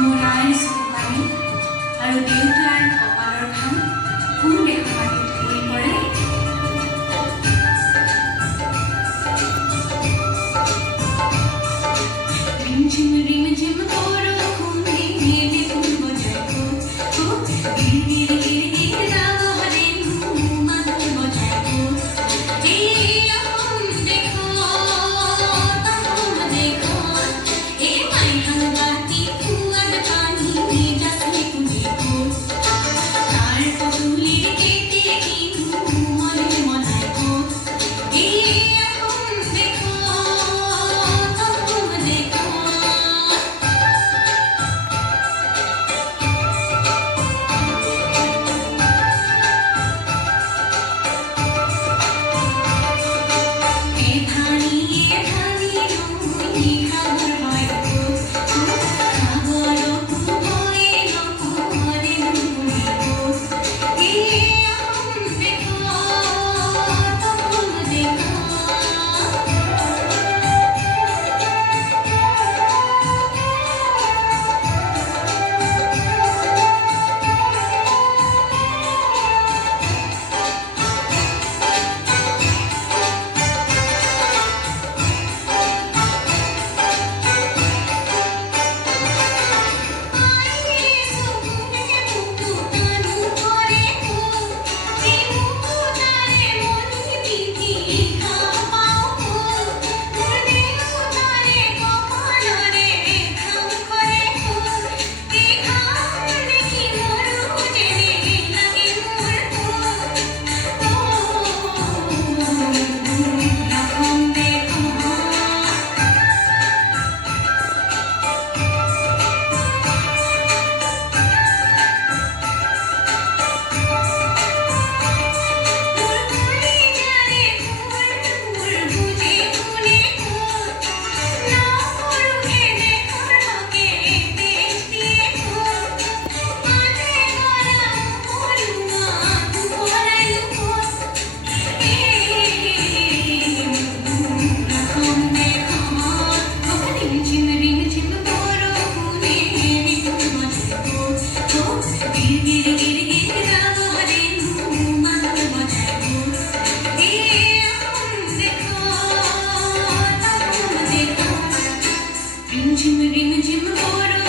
মূৰাৰ চকুপানী আৰু দেউতাৰ কপালৰ ঘাম কোন দেশৰ মাটিত পৰি পৰে। ৰিমঝিম ৰিমঝিম বৰষুণে দেখোন বজায় খোল, গিৰ গিৰ গিৰ গিৰ গাঁৱৰে মাত বজায় খোল। এই অসম দেশত এই মাইহাং বাটি কুঁৱাত পানী যাতে কোনে খোল। তাৰ পদূলিৰ গেটে কিনো মনে মনাই খোল। এই অসম দেশত ৰিমঝিম ৰিমঝিম বড়